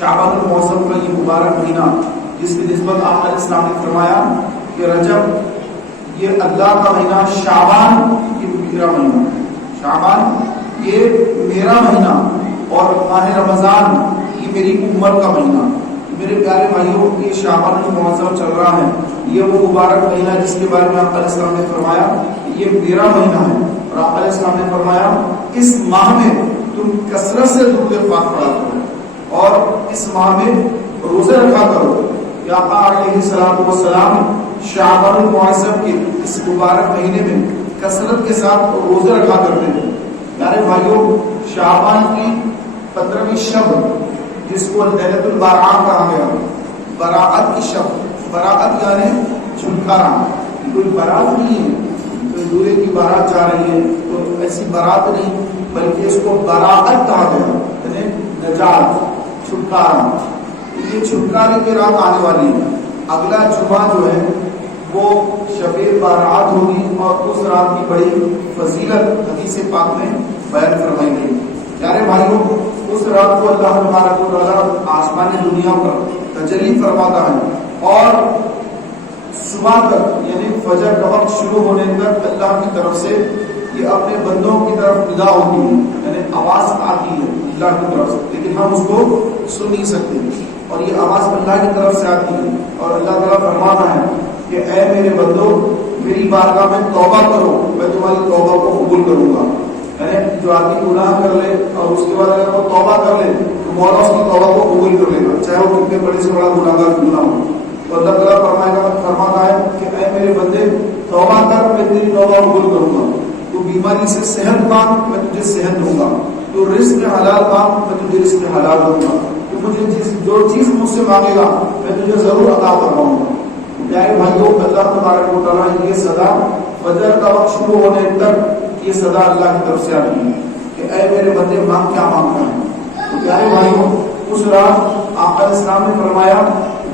شعبان المعظم کا یہ مبارک مہینہ جس کی نسبت آپ علیہ السلام نے فرمایا کہ رجب یہ اللہ کا مہینہ، شعبان یہ میرا مہینہ، شعبان یہ میرا مہینہ، اور ماہ رمضان یہ میری امت کا مہینہ۔ میرے پیارے بھائیوں، یہ شعبان المعظم چل رہا ہے، یہ وہ مبارک مہینہ جس کے بارے میں آپ علیہ السلام نے فرمایا یہ میرا مہینہ ہے، اور آپ علیہ السلام نے فرمایا اس ماہ میں تم کثرت سے درود پاک پڑھا کرو اور اس ماہ میں روزے رکھا کرو۔ یا آقا علیہ الصلوۃ والسلام شعبان المعظم کے اس مبارک مہینے میں کثرت کے ساتھ روزے رکھا کرتے ہیں۔ پیارے بھائیوں، شعبان کی 15ویں شب جس کو لیلۃ البراء کہا گیا، براءت کی شب، براءت یعنی چھٹکارا، کوئی برات نہیں ہے کوئی دورے کی بارات جا رہی ہے تو ایسی برات نہیں، بلکہ اس کو براءت کہا گیا، یعنی نجات، چھٹکارا۔ یہ چھٹکارے کی رات آنے والی ہے، اگلا جمعہ جو ہے وہ شب برات ہوگی، اور اس رات کی بڑی فضیلت حدیث پاک میں بیان فرمائی گئی۔ پیارے بھائیوں، اس رات کو اللہ تبارک و تعالیٰ آسمانی دنیا پر تجلی فرماتا ہے، اور صبح تک یعنی فجر کا وقت شروع ہونے تک اللہ کی طرف سے یہ اپنے بندوں کی طرف ندا ہوتی ہے، یعنی آواز آتی ہے اللہ کی طرف سے، لیکن ہم اس کو سن نہیں سکتے، اور یہ آواز اللہ کی طرف سے آتی ہے، اور اللہ تعالیٰ فرماتا ہے کہ اے میرے بندو میری بارگاہ میں توبہ کرو، میں تمہاری توبہ کو قبول کروں گا۔ یعنی جو آدمی گناہ کر لے اور اس کے بعد اگر وہ توبہ کر لے تو مولا اس کی توبہ کو قبول کر لے گا، چاہے وہ کتنے بڑے سے بڑا گناہ گار کیوں نہ ہو۔ تو اللہ تعالیٰ فرماتا ہے کہ اے میرے بندے توبہ کر، میں تیری توبہ قبول کروں گا، تو بیماری سے صحت مانگ، میں تجھے صحت دوں گا، تو رزق حلال مانگ، میں تجھے رزق حلال دوں گا، تو مجھے جو چیز مجھ سے مانگے گا میں تجھے ضرور عطا فرماؤں گا۔ پیارے بھائیوں، اللہ تبارک و تعالیٰ یہ صدا فجر کا وقت شروع ہونے تک یہ صدا اللہ کی طرف سے آتی ہے کہ اے میرے بندے مانگ، کیا مانگتا ہے۔ تو پیارے بھائیوں، اس رات آقا علیہ السلام نے فرمایا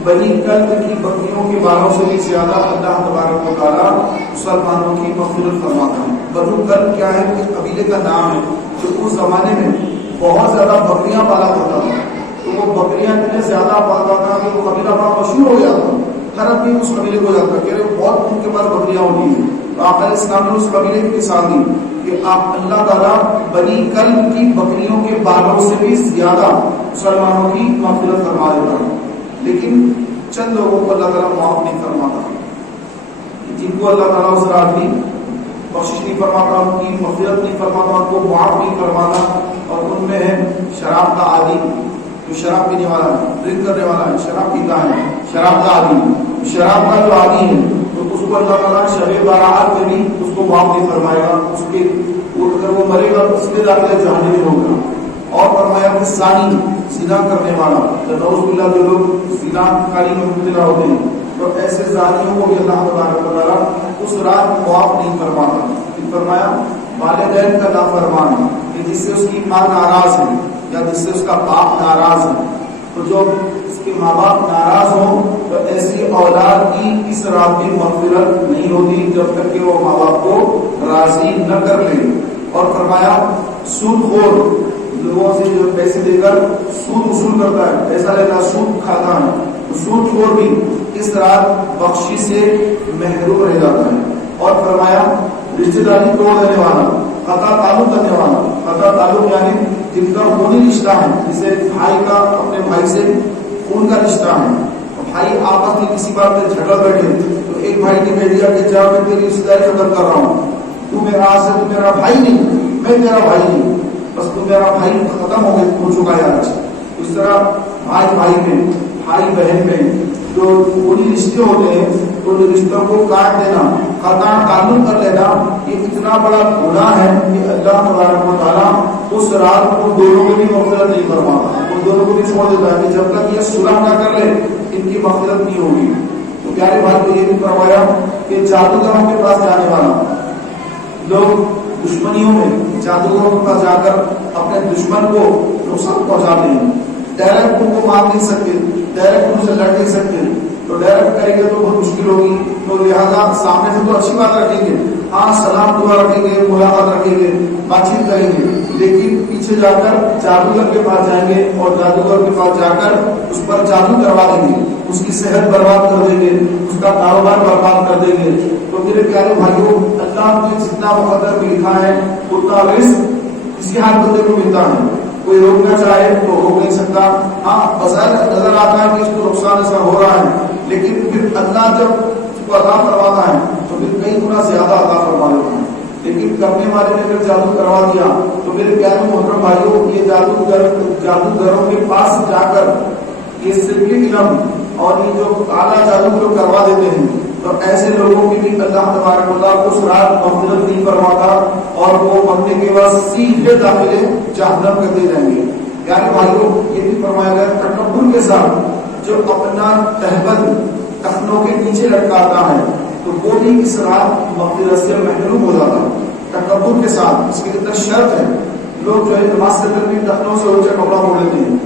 بنی کلب کی بکریوں کے بالوں سے بھی زیادہ اللہ تبارک و تعالیٰ مسلمانوں کی مغفرت فرماتا ہے۔ بنو کلب کیا ہے؟ اس قبیلے کا نام ہے جو اس زمانے میں بہت زیادہ بکریاں پالا کرتا تھا، تو وہ بکریاں اتنے زیادہ پالتا تھا کہ وہ قبیلہ بڑا مشہور ہو جاتا، ہر آدمی اس قبیلے کو جاتا کہ بہت ان کے پاس بکریاں ہوتی ہیں۔ تو آقا علیہ السلام نے اس قبیلے کی مثال دی کہ آپ اللہ تعالیٰ بنی کلب کی بکریوں کے بالوں سے بھی زیادہ مسلمانوں کی مغفرت فرما دیتا ہے، لیکن چند لوگوں کو اللہ تعالیٰ معاف نہیں فرماتا، جن کو اللہ تعالیٰ اس رات بھی بخشش نہیں فرماتا، ان کی مغفرت نہیں فرماتا، ان کو معاف نہیں فرماتا، اور ان میں ہے شراب کا عادی، جو شراب پینے والا ہے، ڈرنک کرنے والا ہے، شراب پیتا ہے، شراب کا عادی، شراب کا جو عادی ہے تو اس کو اللہ تعالیٰ شب برات میں بھی اس کو معاف نہیں فرمائے گا، اس کے اگر وہ مرے گا اس کے داخلہ جہنم میں ہوگا۔ اور فرمایا کہ ثانی زنا کرنے والا، نعوذ باللہ جو لوگ زنا کاری میں مبتلا ہوتے ہیں تو ایسے زانیوں کو بھی اللہ تبارک و تعالیٰ اس رات معاف نہیں فرماتا۔ پھر فرمایا والدین کا نافرمان، کہ جس سے اس کی ماں ناراض ہے یا جس سے اس کا باپ ناراض ہے، تو جو اس کے ماں باپ ناراض ہوں تو ایسی اولاد کی اس رات میں مغفرت نہیں ہوتی جب تک کہ وہ ماں باپ کو راضی نہ کر لیں۔ اور فرمایا سود خور، لوگوں سے جو پیسے دے کر سود وصول کرتا ہے، پیسہ لیتا سود کھاتا ہے، تو سود خور بھی اس رات بخشی سے محروم رہ جاتا ہے۔ اور فرمایا رشتہ داری توڑ دینے والا، قطع تعلق کرنے والا، قطع تعلق یعنی جن کا خونی رشتہ ہے، جسے بھائی کا اپنے بھائی سے خون کا رشتہ ہے، بھائی آپس میں کسی بات پہ جھگڑ بیٹھے تو ایک بھائی نے کہہ دیا کہ جا میں تیری رشتہ داری ختم کر رہا ہوں، تو میرا بھائی نہیں، میں تیرا بھائی نہیں، بس تو میرا بھائی ختم ہو چکا ہے آج۔ اس طرح بھائی بھائی میں، بھائی بہن میں جو خونی رشتے ہوتے ہیں ان رشتوں کو کاٹ دینا، قطع تعلق کر لینا، یہ اتنا بڑا گناہ ہے کہ اللہ تبارک و تعالیٰ اس رات کو دونوں کو بھی مغفرت نہیں فرماتا، ان دونوں کو بھی چھوڑ دیتا ہے کہ جب تک یہ صلح نہ کر لے ان کی مغفرت نہیں ہوگی۔ تو پیارے بھائی کو یہ بھی فرمایا کہ جادوگروں کے پاس جانے والا، لوگ دشمنیوں میں جادوگروں کے پاس جا کر اپنے دشمن کو نقصان پہنچاتے ہیں، ڈائریکٹ ان کو مار نہیں سکتے، ڈائریکٹ ان سے لڑ نہیں سکتے، تو ڈائریکٹ کریں گے تو بہت مشکل ہوگی، تو لہٰذا سامنے سے تو اچھی بات رکھیں گے، ہاں سلام دعا رکھیں گے، ملاقات رکھیں گے، بات چیت کریں گے، لیکن پیچھے جا کر جادوگر کے پاس جائیں گے اور جادوگر کے پاس جا کر اس پر جادو کروا دیں گے، اس کی صحت برباد کر دیں گے، اس کا کاروبار برباد کر دیں گے. تو میرے پیارے بھائیوں، اللہ نے جتنا مقدر میں لکھا ہے اتنا رزق کسی ہر بندے کو ملتا ہے. کوئی روکنا چاہے تو روک نہیں سکتا. ہاں بظاہر نظر آتا ہے کہ اس کو نقصان ایسا ہو رہا ہے، لیکن پھر اللہ جب اس کو عطا کرواتا ہے تو پھر کئی گنا زیادہ عطا کروا دیتا ہے. لیکن کرنے والے نے اگر جادو کروا دیا تو میرے پیارے محترم بھائیوں، یہ جادوگروں کے پاس جا کر یہ سری علم اور یہ جو اعلیٰ جادو جو کروا دیتے ہیں، تو ایسے لوگوں کی بھی اللہ تبارک و تعالیٰ کو رات مغفرت نہیں فرماتا اور وہ مرنے کے بعد سیدھے داخلے جہنم کر دے جائیں گے. پیارے بھائیوں، یہ بھی فرمایا گیا تکبر کے ساتھ جو اپنا تہبند ٹخنوں کے نیچے لٹکاتا ہے تو وہ بھی اس رات مغفرت سے محروم ہو جاتا ہے. تکبر کے ساتھ اس کے اندر شرط ہے. لوگ جو ہے نماز سے پہلے ٹخنوں سے اونچا کپڑا موڑ لیتے ہیں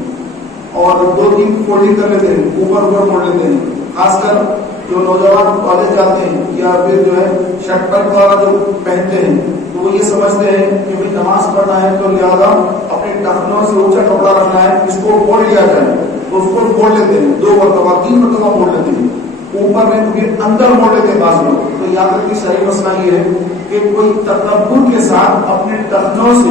اور 2-3 فولڈنگ کر لیتے ہیں، اوپر موڑ لیتے ہیں. خاص کر جو نوجوان کالج جاتے ہیں یا پھر جو ہے شرٹ پینٹ والا جو پہنتے ہیں تو وہ یہ سمجھتے ہیں کہ بھائی نماز پڑھنا ہے تو لہٰذا اپنے ٹخنوں سے اونچا کپڑا رکھنا ہے، اس کو موڑ لیا جائے. تو اس کو موڑ لیتے ہیں، 2 مرتبہ 3 مرتبہ موڑ لیتے ہیں. اوپر میں پھر اندر موڑ لیتے ہیں بعض لوگ. تو یاد رکھیے صحیح مسئلہ یہ ہے کہ کوئی تکبر کے ساتھ اپنے ٹخنوں سے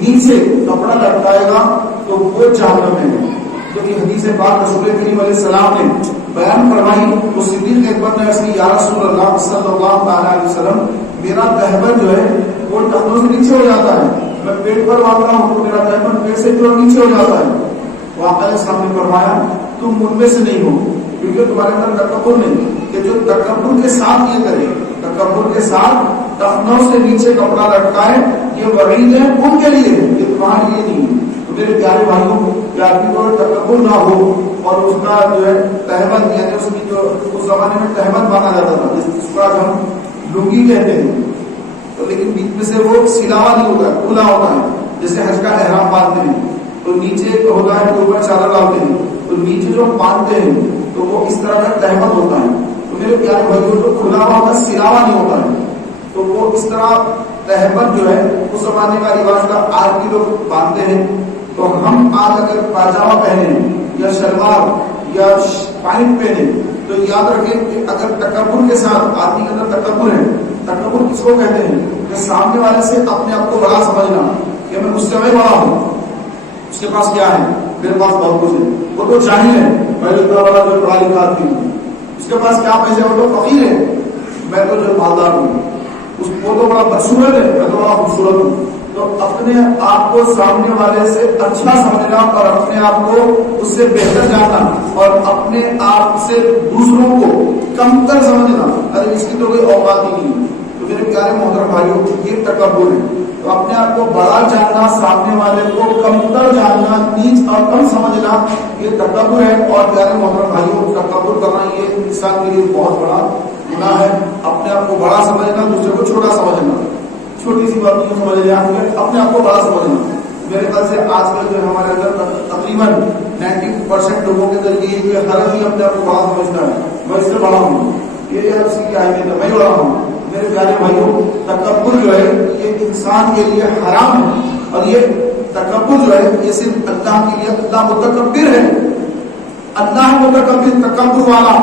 نیچے کپڑا لٹکائے گا تو وہ جہنم میں ہے. جب یہ حدیث پاک رسول کریم علیہ السلام نے بیان فرمائی تو صدیق اکبر نے ایسی یا رسول اللہ صلی اللہ تعالیٰ علیہ وسلم، میرا تہبند جو ہے وہ ٹخنوں سے نیچے ہو جاتا ہے، میں پیٹ پر باندھتا ہوں تو میرا تہبند پیٹ سے تھوڑا نیچے ہو جاتا ہے. تو آقا علیہ السلام نے فرمایا تم ان میں سے نہیں ہو، کیونکہ تمہارے اندر تکبر نہیں. کہ جو تکبر کے ساتھ یہ کرے، تکبر کے ساتھ ٹخنوں سے نیچے کپڑا لٹکائے، یہ وعید ہے ان کے لیے، یہ تمہارے لیے نہیں ہے. میرے پیارے بھائیوں، کہ آدمی کو تکبر نہ ہو اور اس کا جو ہے تہبند، یعنی اس کی جو اس زمانے میں تہبند باندھا جاتا تھا جس کو آج ہم لنگی کہتے ہیں، تو لیکن بیچ میں سے وہ سلاوا نہیں ہوتا ہے، کھلا ہوتا ہے. جیسے حج کا احرام باندھتے ہیں تو نیچے ہوتا ہے، اوپر چادر ڈالتے ہیں، تو نیچے جو باندھتے ہیں تو وہ اس طرح کا تہبند ہوتا ہے. تو میرے پیارے بھائیوں، جو کھلا ہوا ہوتا ہے سلاوا نہیں ہوتا ہے، تو وہ اس طرح تہبند جو ہے اس زمانے کا رواج کا آج بھی لوگ باندھتے ہیں. تو ہم آج اگر پاجامہ پہنے یا شلوار یا پینٹ پہنے تو یاد رکھیں کہ اگر تکبر کے ساتھ آدمی کے اندر تکبر ہے، تکبر کس کو کہتے ہیں کہ سامنے والے سے اپنے آپ کو بڑا سمجھنا کہ میں اس سے میں بڑا ہوں، اس کے پاس کیا ہے، میرے پاس بہت کچھ ہے، وہ تو جاہل ہے، میں اتنا بڑا جو پڑھا لکھا آدمی ہوں، اس کے پاس کیا پیسے، وہ تو فقیر ہے، میں تو جو مالدار ہوں، وہ تو بڑا بدصورت ہے، میں تو بڑا خوبصورت ہوں. تو اپنے آپ کو سامنے والے سے اچھا سمجھنا اور اپنے آپ کو اس سے بہتر جاننا اور اپنے آپ سے دوسروں کو کم تر سمجھنا، ارے اس کی تو کوئی اوقات ہی نہیں. تو میرے پیارے محترم بھائیوں، یہ تکبر ہے. تو اپنے آپ کو بڑا جاننا، سامنے والے کو کم تر جاننا، نیچ اور کم سمجھنا، یہ تکبر ہے. اور پیارے محترم بھائیوں، تکبر کرنا یہ انسان کے لیے بہت بڑا گناہ ہے. اپنے آپ کو بڑا سمجھنا، دوسرے کو چھوٹا سمجھنا، چھوٹی سی بات نہیں سمجھ لیا، اپنے آپ کو بڑا سمجھنا. میرے خیال سے آج کل جو ہمارے اندر تقریباً 90% لوگوں کے اندر یہ کہ ہر آدمی اپنے آپ کو بڑا سمجھتا ہے، میں اس سے بڑا ہوں، یہ اس کی اہمیت ہے، میں بڑا ہوں. میرے پیارے بھائیوں، تکبر جو ہے یہ انسان کے لیے حرام ہے. اور یہ تکبر جو ہے یہ صرف اللہ کے لیے، اللہ متکبر ہے، اللہ متکبر، تکبر والا.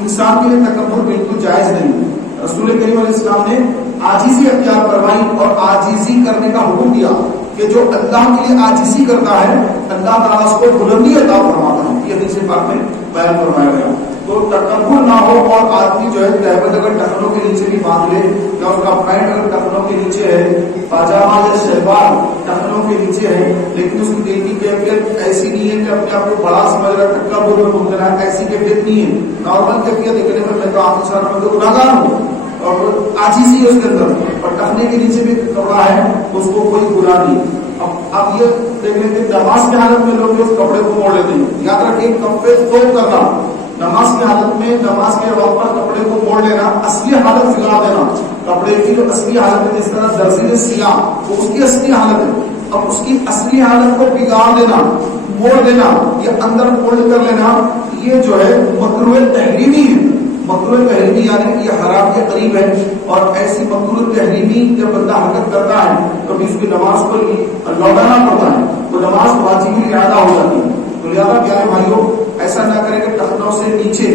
انسان کے لیے تکبر بالکل جائز نہیں. رسول کریم علیہ السلام نے عاجزی اختیار فرمائی اور عاجزی کرنے کا حکم دیا کہ جو اللہ کے لیے عاجزی کرتا ہے اللہ تعالیٰ اس کو بلندی عطا فرماتا ہے. یہ حدیث پاک میں بیان فرمایا گیا. تو تکبر نہ ہو اور آدمی جو ہے تہبند اگر ٹخنوں کے نیچے بھی باندھ لے یا اس کا پینٹ اگر ٹخنوں کے نیچے ہے، پاجامہ یا شلوار ٹخنوں کے نیچے ہے، لیکن اس کی دل کی کیفیت ایسی نہیں ہے کہ اپنے آپ کو بڑا سمجھ رہا ہے، تکبر میں مبتلا ہے، ایسی کیفیت نہیں ہے. نارمل کیفیت دیکھنے میں تو آپ کے ساتھ میں گناہگار ہوں اور عاجزی ہے اس کے اندر، اور ٹخنے کے نیچے بھی کپڑا ہے اس کو کوئی گناہ نہیں. اب یہ دیکھ لیں کہ نماز کی حالت میں لوگ اس کپڑے کو موڑ لیتے ہیں. یاد رکھیں کفے توپ کرنا، نماز کی حالت میں نماز کے وقت پر کپڑے کو موڑ لینا، اصلی حالت بگاڑ دینا. کپڑے کی جو اصلی حالت ہے، جس طرح درزی نے سیا وہ اس کی اصلی حالت ہے، اب اس کی اصلی حالت کو بگاڑ دینا، موڑ دینا یا اندر فولڈ کر لینا، یہ جو ہے مکروہ تحریمی ہے. مکروہ تحریمی یعنی یہ حرام کے قریب ہے، اور ایسی مکروہ تحریمی جب بندہ حرکت کرتا ہے تو بھی اس کی نماز کو لوٹانا پڑتا ہے، وہ نماز واجبی اعادہ ہو جاتی ہے۔ تو لہٰذا پیارے بھائیوں ایسا نہ کریں کہ ٹخنوں سے نیچے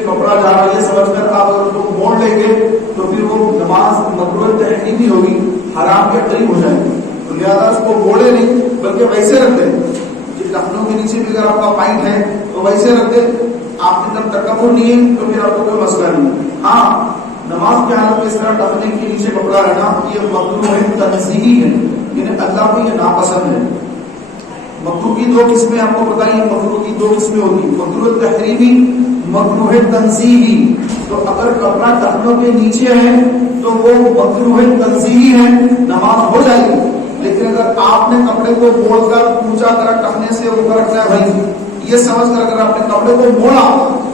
کپڑا جا رہا ہے یہ سمجھ کر آپ اگر اس کو موڑ لیں گے تو پھر وہ نماز مکروہ تحریمی ہوگی، حرام کے قریب ہو جائے گی۔ تو لہٰذا اس کو موڑے نہیں بلکہ ویسے رکھ دیں، ٹخنوں کے نیچے بھی اگر آپ کا پائنٹ ہے تو ویسے رکھ دیں، آپ کے اندر تکبر نہیں ہے تو پھر آپ کو کوئی مسئلہ نہیں۔ ہاں نماز کی حالت میں اس طرح ٹخنے کے نیچے کپڑا رہنا یہ مکروہ تنزیہی ہے، یعنی اللہ کو یہ ناپسند ہے۔ مکروہ کی دو قسمیں آپ کو بتائیے، مکروہ کی دو قسمیں ہوتی ہیں، مکروہ تحریمی، مکروہ تنزیہی۔ تو اگر کپڑا ٹخنوں کے نیچے ہے تو وہ مکروہ تنزیہی ہے، نماز ہو جائے گی۔ لیکن اگر آپ نے کپڑے کو موڑ کر اونچا کر ٹخنے سے اوپر رکھنا ہے بھائی، یہ سمجھ کر اگر آپ نے کپڑے کو موڑا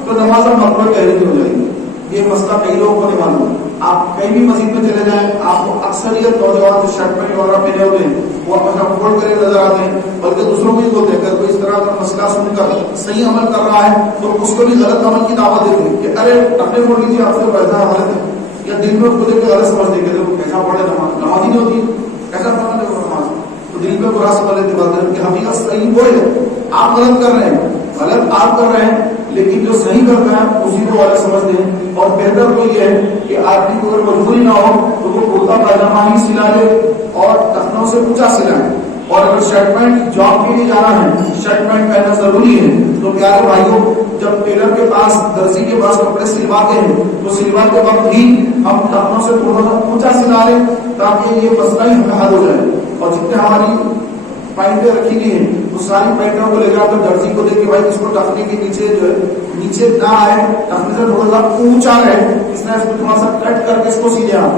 تو نماز مکروہ تحریمی ہو جائے گی۔ یہ مسئلہ کئی لوگوں کو نہیں معلوم۔ آپ کہیں بھی مسجد میں چلے جائیں، آپ کو اکثریت نوجوان شرٹ پینٹ وغیرہ پہنے ہوتے ہیں وہ اپنا فولڈ کرے نظر آتے ہیں، بلکہ دوسروں کو بھی بولتے ہیں اگر کوئی اس طرح کا مسئلہ سن کر صحیح عمل کر رہا ہے تو اس کو بھی غلط عمل کی دعوت دیتے ہیں کہ ارے ٹخنے موڑ لیجیے، آپ سے ویسا غلط ہے، یا دل میں خود کو غلط سمجھتے کہ دیکھو کیسا پڑھے نماز ہی نہیں ہوتی، کیسا پڑھنا دیکھو نماز، تو دل میں برا سمجھ لیتے بات کہ حقیقت صحیح وہ ہے، آپ غلط کر رہے ہیں، غلط آپ کر رہے ہیں، لیکن جو صحیح کرتا ہے اسی کو غلط سمجھتے ہیں۔ اور بہتر تو یہ ہے کہ آدمی کو اگر مجبوری نہ ہو تو وہ کرتا پاجامہ ہی سلا لے اور ٹخنوں سے اونچا سلائے، اور اگر شرٹ پینٹ جاب کے لیے جانا ہے شرٹ پینٹ پہننا ضروری ہے تو پیارے بھائیوں جب ٹیلر کے پاس درزی کے پاس کپڑے سلواتے ہیں تو سلواتے وقت بھی ہم ٹخنوں سے تھوڑا سا اونچا سلا لیں تاکہ یہ مسئلہ ہی حل ہو جائے، اور جتنے ہماری پینٹیں رکھی گئی ہیں وہ ساری پینٹوں کو لے جا کر درزی کو دے کے بھائی اس کو ٹخنے کے نیچے جو ہے نیچے نہ آئے، ٹخنے سے تھوڑا سا اونچا رہے، اس نے اس کو تھوڑا سا کٹ کر کے اس کو سیدھے آ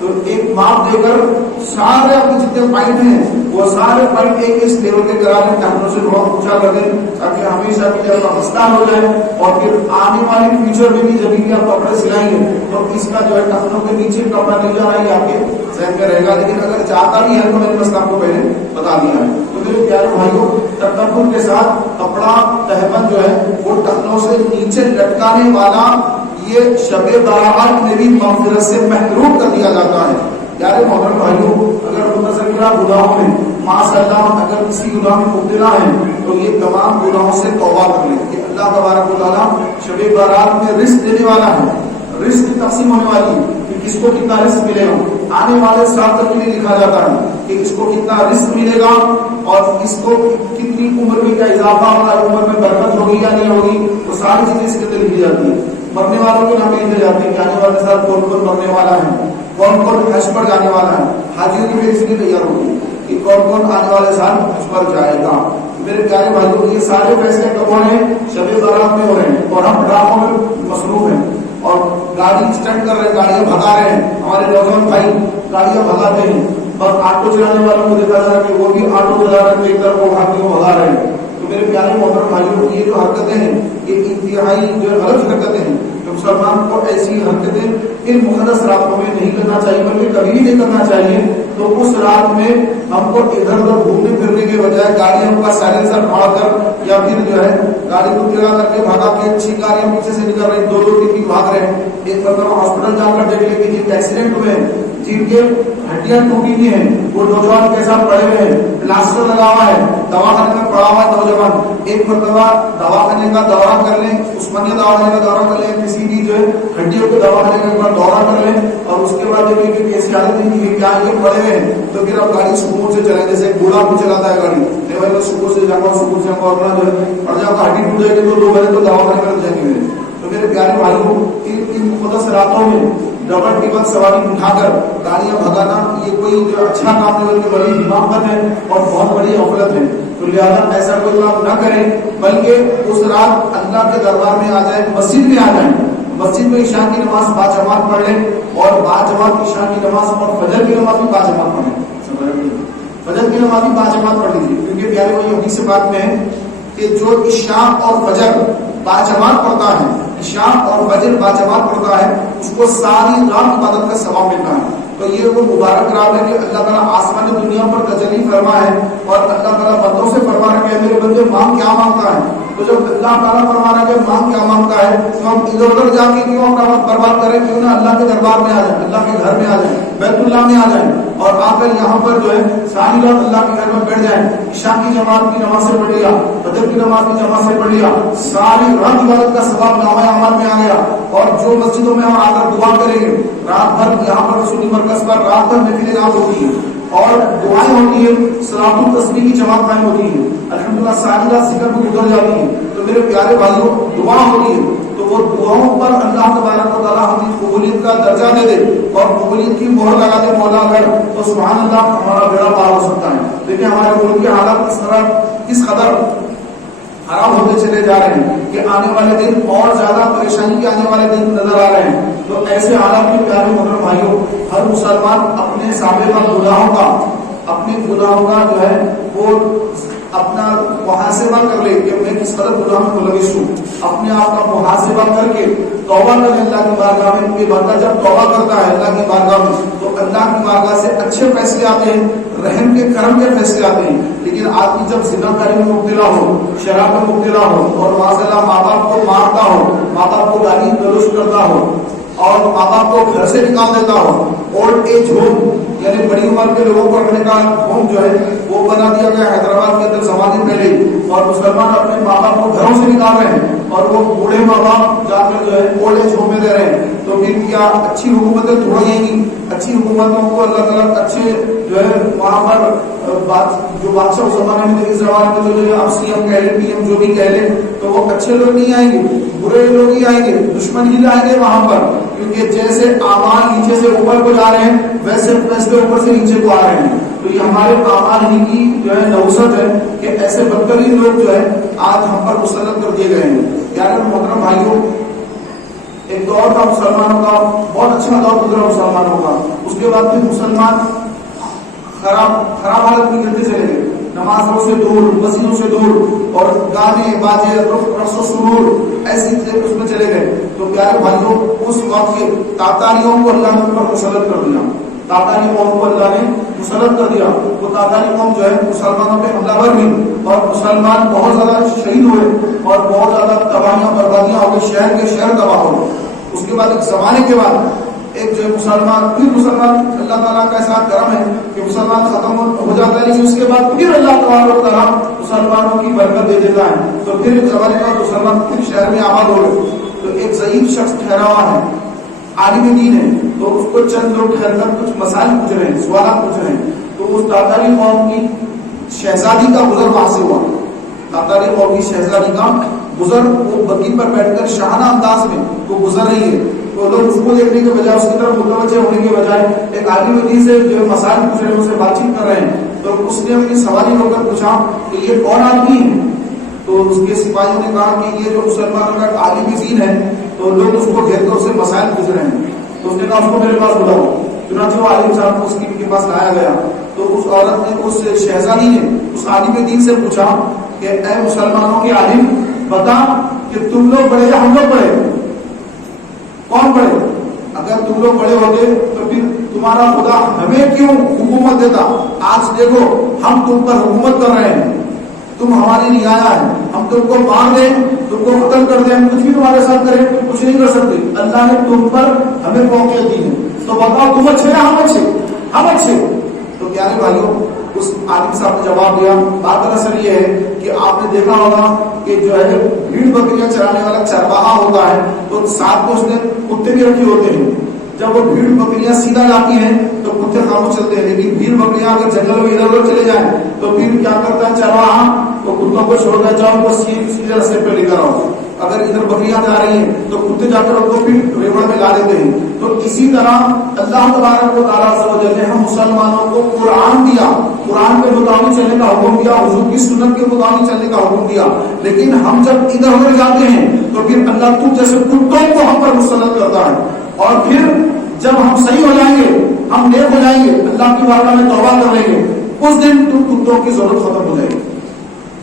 تو ایک ماپ دے کر سارے آپ کے جتنے پوائنٹ ہیں وہ سارے پوائنٹ ایک اس لیول کے کرا لیں، ٹخنوں سے تھوڑا اونچا کر دیں تاکہ ہمیشہ کے لیے آپ کا مسئلہ ہو جائے، اور پھر آنے والی فیوچر میں بھی جب بھی آپ کپڑے سلائیں گے تو اس کا جو ہے ٹخنوں کے نیچے کپڑا نہیں جا رہا ہے آپ کے ذہن میں رہے گا۔ لیکن اگر چاہتا بھی ہے تو میں نے مسئلہ آپ کو پہلے بتا دیا ہے۔ تو میرے پیارے بھائیوں تکبر کے ساتھ کپڑا تہبند جو ہے وہ ٹخنوں سے نیچے لٹکانے والا یہ شب برات میں بھی مغفرت سے محروم کر دیا جاتا ہے۔ پیارے محترم بھائیوں اگر متذکرہ گناہوں میں ماشاء اللہ اگر کسی گناہ میں مبتلا ہے تو یہ تمام گناہوں سے توبہ کر لیں کہ اللہ تبارک و تعالیٰ شب برات میں رزق دینے والا ہے، رزق تقسیم ہونے والی کہ کس کو کتنا رزق ملے گا، آنے والے سال تک کے لیے لکھا جاتا ہے کہ اس کو کتنا رزق ملے گا اور اس کو کتنی عمر میں کیا اضافہ ہوگا، عمر میں برکت ہوگی یا نہیں ہوگی، وہ ساری چیزیں اس کے اندر لکھی جاتی ہے۔ مرنے والوں کے نام لکھے جاتے ہیں کہ آنے والے سال کون کون مرنے والا ہے، کون کون حج پر جانے والا ہے، حاجیوں کی بھی اس لیے تیار ہوگی کہ کون کون آنے والے سال حج پر جائے گا۔ میرے پیارے بھائیوں یہ سارے فیصلے کب ہو رہے ہیں؟ شب برات میں ہو رہے ہیں، اور ہم ڈراموں میں مصروف ہیں اور گاڑی اسٹنٹ کر رہے ہیں، گاڑیاں بھگا رہے ہیں، ہمارے نوجوان بھائی گاڑیاں بھگاتے ہیں، اور آٹو چلانے والوں کو دیکھا جا رہا ہے کہ وہ بھی آٹو چلا رہے ہیں، ایک طرف وہ ہاتھیوں بھگا رہے ہیں۔ تو میرے پیارے محترم بھائیوں یہ جو حرکتیں ہیں یہ انتہائی جو غلط حرکتیں ہیں، تو مسلمان کو ایسی حرکتیں ان مقدس راتوں میں نہیں کرنا چاہیے، بلکہ کبھی بھی نہیں کرنا چاہیے۔ تو اس رات میں ہم کو ادھر ادھر گھومنے پھرنے کے بجائے گاڑیوں کا سائلنسر پھاڑ کر یا پھر جو ہے گاڑی کو چلا کر کے بھگا کے اچھی گاڑیاں پیچھے سے نکل رہی دو دو تین بھاگ رہے ہیں، ایک مرتبہ ہاسپٹل جا کر دیکھ لیں کہ جن کے ایکسیڈنٹ ہوئے ہیں جن کے ہڈیاں ٹوٹی ہوئی ہیں وہ نوجوان کے ساتھ پڑے ہوئے ہیں، پلاسٹر لگا ہوا ہے، دواخانے میں پڑا ہوا نوجوان، ایک مرتبہ دواخانے کا دورہ کر لیں، عثمانیہ دواخانے کا دورہ کر لیں، کسی بھی جو ہے ہڈیوں کے دواخانے کا ایک بار دورہ کر لیں اور اس کے بعد دیکھیں کہ کیسی حالت نہیں ہے، کیا یہ پڑے ہوئے ہیں، تو پھر آپ گاڑی سکون سے چلائیں، جیسے بوڑھا کو چلاتا ہے گاڑی، نہیں بھائی میں سکون سے جاؤں گا، سکون سے جاؤں گا، جو ہے اور جب ہڈی ٹوٹ جائے گی تو 2 بجے تو دواخانے میں لگ جائیں گے۔ تو میرے پیارے بھائیوں ان مقدس راتوں میں ڈبل ٹیبل سواری اٹھا کر گاڑیاں بھگانا یہ کوئی جو اچھا کام نہیں بلکہ بڑی حماقت ہے اور بہت بڑی غفلت ہے۔ تو لہٰذا ایسا کوئی کام نہ کریں، بلکہ اس رات اللہ کے دربار میں آ جائیں، مسجد میں آ جائیں، مسجد میں عشاء کی نماز باجماعت پڑھ لیں، اور باجماعت عشاء کی نماز اور فجر کی نماز بھی باجماعت پڑھ لیں، فجر کی نماز بھی باجماعت پڑھ لیجیے، کیونکہ پیارے وہی حدیث بات میں ہے کہ جو عشاء اور فجر باجماعت پڑھتا ہے، عشاء اور فجر باجماعت پڑھتا ہے، اس کو ساری رات عبادت کا ثواب ملتا ہے۔ تو یہ وہ مبارک رات ہے کہ اللہ تعالیٰ آسمان دنیا پر تجلی فرما ہے، اور اللہ تعالیٰ بندوں سے فرما رہا ہے کہ میرے بندے مانگ کیا مانگتا ہے، تو جب اللہ تعالیٰ فرمانا کہ مانگ کیا مانگتا ہے تو ہم ادھر ادھر جا کے کیوں اپنا وقت برباد کریں، کیوں نہ اللہ کے دربار میں آ جائیں، اللہ کے گھر میں آ جائیں، بیت اللہ میں آ جائیں اور آ کر یہاں پر جو ہے ساری رات اللہ کے گھر میں بیٹھ جائیں، عشاء کی جماعت کی نماز سے پڑھ لیا، فجر کی نماز کی جماعت سے پڑھ لیا، ساری رات عبادت کا ثواب نامہ اعمال میں آ گیا۔ اور جو مسجدوں میں ہم آ کر دعا کریں گے، رات بھر یہاں پر رسولی مرکز پر رات بھر محفل نماز ہوتی ہے اور دعائیں ہوتی ہے، صلاۃ التسبیح کی جماعت قائم ہوتی ہے، الحمدللہ ساری رات ذکر کو گزر جاتی ہے۔ تو میرے پیارے بھائیوں دعا ہوتی ہے تو وہ دعاؤں پر اللہ تبارک و تعالیٰ ہمیں قبولیت کا درجہ دے دے اور قبولیت کی مہر لگا دے مولا اگر، تو سبحان اللہ ہمارا بیڑا پار ہو سکتا ہے۔ دیکھیں ہمارے ملک کے حالات کس قدر خراب ہوتے چلے جا رہے ہیں کہ آنے والے دن اور زیادہ پریشانی کے آنے والے دن نظر آ رہے ہیں۔ تو ایسے حالات میں پیارے محترم بھائیوں، ہر مسلمان اپنے سابقہ گناہوں کا، اپنے گناہوں کا جو ہے وہ اپنا محاسبہ کر لے کہ میں کس قدر گناہ میں ملوث ہوں، اپنے آپ کا محاسبہ کر کے توبہ کرے اللہ کی بارگاہ میں۔ کوئی بندہ جب توبہ کرتا ہے اللہ کی بارگاہ میں تو اللہ کی بارگاہ سے اچھے فیصلے آتے ہیں، رحم کے کرم کے فیصلے آتے ہیں۔ لیکن آدمی جب زنا کاری میں مبتلا ہو، شراب میں مبتلا ہو اور معاذاللہ ماں باپ کو مارتا ہو، ماں باپ کو گالی گلوچ کرتا ہو اور ماں باپ کو گھر سے نکال دیتا ہو، اولڈ ایج ہوم یعنی بڑی عمر کے لوگوں کو رکھنے کا ہوم جو ہے وہ بنا دیا گیا حیدرآباد کے اندر زمانے پہلے، اور مسلمان اپنے ماں باپ کو گھروں سے نکال رہے ہیں اور وہ بوڑھے ماں باپ جا کر جو ہے اولڈ ایج ہوم میں دے رہے ہیں۔ تو پھر کیا اچھی حکومتیں تھوڑی جائیں گی؟ اچھی حکومتوں کو اللہ تعالیٰ اچھے جو ہے وہاں پر جو بادشاہ اس زمانے میں اس زمانے میں جو اب سی ایم کہہ لیں، پی ایم جو بھی کہہ لیں، تو وہ اچھے لوگ نہیں آئیں گے، برے لوگ ہی آئیں گے، دشمن ہی آئیں گے وہاں پر، کیونکہ جیسے اعمال نیچے سے اوپر کو جا رہے ہیں ویسے فیصلے اوپر سے نیچے کو آ رہے ہیں۔ تو یہ ہمارے اعمال ہی کی جو ہے نوسط ہے کہ ایسے بدترین لوگ جو ہے آج ہم پر مسلط کر دیے گئے ہیں۔ یعنی محترم بھائیوں، ایک دور تھا مسلمانوں کا، بہت اچھا دور گزرا مسلمانوں کا، اس کے بعد پھر مسلمان خراب حالت میں گرتے چلے گئے، نمازوں سے دور، مسجدوں سے دور اور گانے باجے رقص و سرور ایسی اس میں چلے گئے۔ تو پیارے بھائیوں، اس وقت کے تاتاریوں کو اللہ نے اوپر مسلط کر دیا، تاتاری قوم کو اللہ نے مسلط کر دیا۔ وہ تاتاری قوم جو ہے مسلمانوں پہ حملہ ور ہوئی اور مسلمان بہت زیادہ شہید ہوئے اور بہت زیادہ تباہیاں بربادیاں ہو گئی، شہر کے شہر تباہ ہو گئے۔ اس کے بعد ایک زمانے کے بعد ایک جو مسلمان اللہ تعالیٰ کا ایسا کرم ہے کہ مسلمان ختم ہو جاتا ہے، لیکن اس کے بعد پھر اللہ تعالیٰ مسلمانوں کی برکت دے دیتا ہے۔ تو پھر ایک زمانے کا مسلمان پھر شہر میں آباد ہو گئے۔ تو ایک ضعیف شخص ٹھہرا ہوا ہے، عالم دین ہے، تو اس کو چند لوگ ٹھہر کر کچھ مسائل پوچھ رہے ہیں، سوالات پوچھ رہے ہیں۔ تو اس تاتاری قوم کی شہزادی کا گزر وہاں سے ہوا، تاتاری قوم کی شہزادی کا گزر، وہ بگی پر بیٹھ کر شاہانہ انداز میں وہ گزر رہی ہے۔ تو لوگ اس کو دیکھنے کے بجائے، اس کی طرف متوجہ ہونے کے بجائے ایک عالم دین سے جو مسائل پوچھ رہے ہیں، اس سے بات چیت کر رہے ہیں۔ تو اس نے اپنی سواری ہو کر پوچھا کہ یہ کون آدمی ہے؟ تو اس کے سپاہیوں نے کہا کہ یہ جو مسلمانوں کا عالم دین ہے۔ تو لوگ اس کو گھیر کر اس سے مسائل پوچھ رہے ہیں۔ تو اس نے کہا اس کو میرے پاس بلاؤ۔ چنانچہ وہ عالم صاحب کو اس کے پاس لایا گیا۔ تو اس عورت نے، اس شہزادی نے اس عالم دین سے پوچھا کہ اے مسلمانوں کے عالم، بتا کہ تم لوگ بڑے یا ہم لوگ بڑے؟ کون بڑے؟ اگر تم لوگ بڑے ہوتے تو پھر تمہارا خدا ہمیں کیوں حکومت دیتا؟ آج دیکھو ہم تم پر حکومت کر رہے ہیں، تم ہماری رعایا ہے، ہم تم کو مار دیں، تم کو قتل کر دیں، کچھ بھی تمہارے ساتھ کریں، کچھ نہیں کر سکتے۔ اللہ نے تم پر ہمیں فوقیت دی ہے، تو بتاؤ تم اچھے یا ہم اچھے؟ ہم اچھے۔ تو پیارے بھائیوں، اس عالم صاحب نے جواب دیا، بات دراصل یہ ہے کہ آپ نے دیکھا ہوگا کہ جو ہے بھیڑ بکریاں چرانے والا چرواہا ہوتا ہے، تو ساتھ میں اس نے کتے بھی رکھے ہوتے ہیں۔ جب وہ بھیڑ بکریاں سیدھا جاتی ہیں تو کتے خاموش چلتے ہیں، لیکن بھیڑ بکریاں اگر جنگل میں ادھر ادھر چلے جائیں تو پھر کیا کرتا ہے چرواہا؟ تو کتوں کو چھوڑ کر جاؤ، وہ سیدھے راستے پہ لے کر آؤ۔ اگر ادھر بکریاں جا رہی ہیں تو کتے جا کر ان کو پھر ریوڑ میں لا دیتے ہیں۔ تو اسی طرح اللہ تبارک و تعالیٰ عز و جل نے ہم مسلمانوں کو قرآن دیا، قرآن کے مطابق چلنے کا حکم دیا، حضور کی سنت کے مطابق چلنے کا حکم دیا، لیکن ہم جب ادھر ادھر جاتے ہیں تو پھر اللہ تو جیسے کتوں کو ہم پر مسلط کرتا ہے، اور پھر جب ہم صحیح ہو جائیں گے، ہم نیک ہو جائیں گے، اللہ کی بارگاہ میں توبہ کر لیں گے، اس دن تم کتوں کی ضرورت ختم ہو جائے گی۔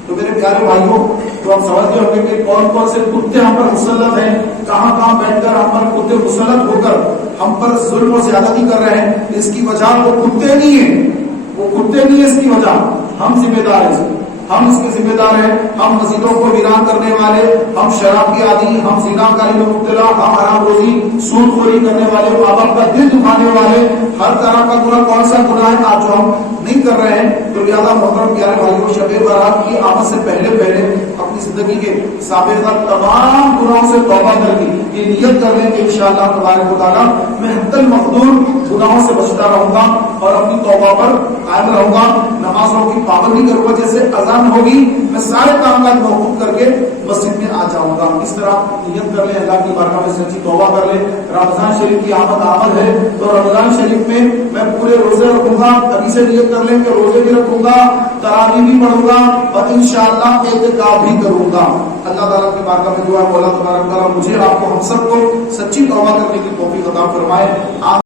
تو میرے پیارے بھائیوں، تو آپ سمجھتے ہوں گے کہ کون کون سے کتے ہم پر مسلط ہیں، کہاں کہاں بیٹھ کر ہم پر کتے مسلط ہو کر ہم پر ظلم و زیادتی کر رہے ہیں۔ اس کی وجہ وہ کتے نہیں ہیں، وہ کتے نہیں ہے اس کی وجہ، ہم ذمہ دار ہیں۔ ہم اس کے ذمہ دار ہیں، ہم مسجدوں کو ویران کرنے والے، ہم شراب کی عادی، ہم زنا کاری میں مبتلا، ہم حرام روزی سود خوری کرنے والے، ماں باپ کا دل دکھانے والے، ہر طرح کا گناہ کون سا گناہ ہے آج جو ہم نہیں کر رہے ہیں؟ تو لہٰذا محترم پیارے بھائیوں، شب برات کی آمد سے پہلے اپنی زندگی کے سابقہ تمام گناہوں سے توبہ کر کے یہ نیت کر لیں کہ انشاءاللہ تبارک و تعالیٰ میں حد المقدور گناہوں سے بچتا رہوں گا اور اپنی توبہ پر قائم رہوں گا، نمازوں کی پابندی کروں گا، جیسے اذان ہوگی میں سارے کام کاج موقوف کر کے مسجد میں آ جاؤں گا۔ اس طرح نیت کر لیں، اللہ کی بارگاہ میں سچی توبہ کر لیں۔ رمضان شریف کی آمد ہے تو رمضان شریف میں پورے روزے رکھوں گا، ابھی سے نیت کر لیں کہ روزے بھی رکھوں گا، تراویح بھی پڑھوں گا اور انشاءاللہ اعتکاف بھی کروں گا۔ اللہ تعالیٰ کی بارگاہ میں دعا ہے، اللہ تبارک و تعالیٰ مجھے آپ کو ہم سب کو سچی توبہ کرنے کی توفیق عطا فرمائے۔